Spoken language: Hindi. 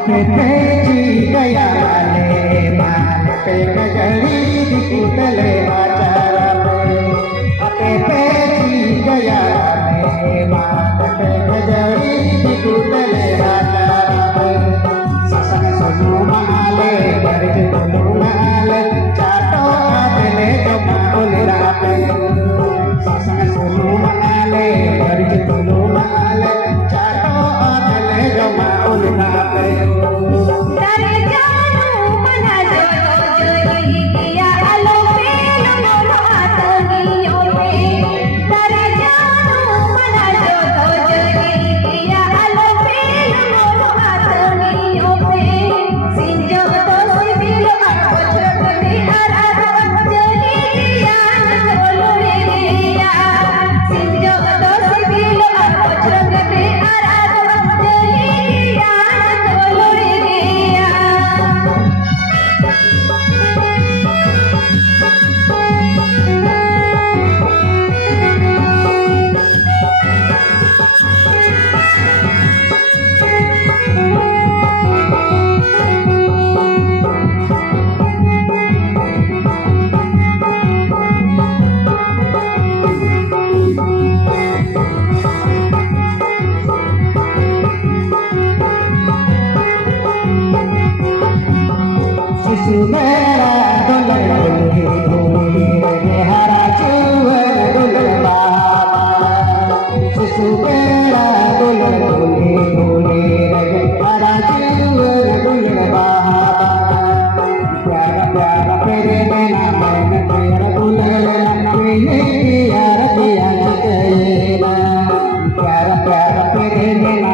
जी गया मान पे गजरी दिखुतले आचार पे जी गया मान पे गजरी दिखुतले आचार ससन सुनु माले बरज बोलू माले चाटो आदले जमा बोलरा पे ससन सुनु माले बरज बोलू माले चाटो आदले जमा बोलरा पे प्यारा प्यारा प्यारा प्यारा